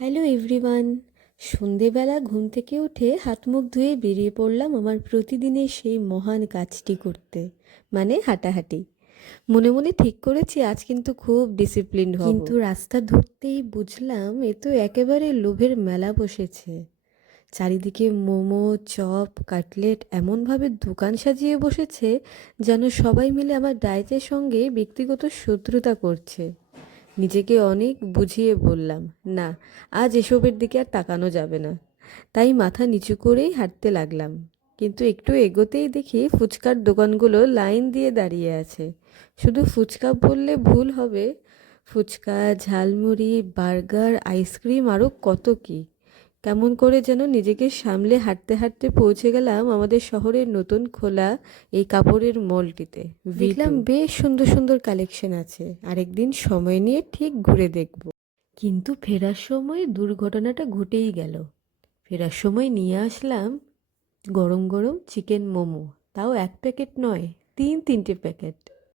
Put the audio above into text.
Hello everyone. সন্ধেবেলা ঘুম থেকে উঠে হাত মুখ ধুয়ে বেরিয়ে পড়লাম আমার প্রতিদিনের সেই মহান কাজটি করতে, মানে হাঁটাহাঁটি। মনে মনে ঠিক করেছি আজ কিন্তু খুব ডিসিপ্লিনড হব, কিন্তু রাস্তা ধরতেই বুঝলাম এ তো একেবারে লোভের মেলা বসেছে। চারিদিকে মোমো, চপ, কাটলেট এমনভাবে দোকান সাজিয়ে বসেছে যেন সবাই মিলে আমার ডায়েটের সঙ্গে ব্যক্তিগত শত্রুতা করছে। নিজেকে অনেক বুঝিয়ে বললাম, না, আজ এসবের দিকে আর তাকানো যাবে না। তাই মাথা নিচু করেই হাঁটতে লাগলাম। কিন্তু একটু এগোতেই দেখি ফুচকার দোকানগুলো লাইন দিয়ে দাঁড়িয়ে আছে। শুধু ফুচকা বললে ভুল হবে, ফুচকা, ঝালমুড়ি, বার্গার, আইসক্রিম আরও কত কী। কেমন করে যেন নিজেকে সামলে হাঁটতে হাঁটতে পৌঁছে গেলাম আমাদের শহরের নতুন খোলা এই কাপড়ের মলটিতে। দেখলাম বেশ সুন্দর সুন্দর কালেকশন আছে, আরেকদিন সময় নিয়ে ঠিক ঘুরে দেখব। কিন্তু ফেরার সময় দুর্ঘটনাটা ঘটেই গেল। ফেরার সময় নিয়ে আসলাম গরম গরম চিকেন মোমো, তাও এক প্যাকেট নয়, তিনটে প্যাকেট।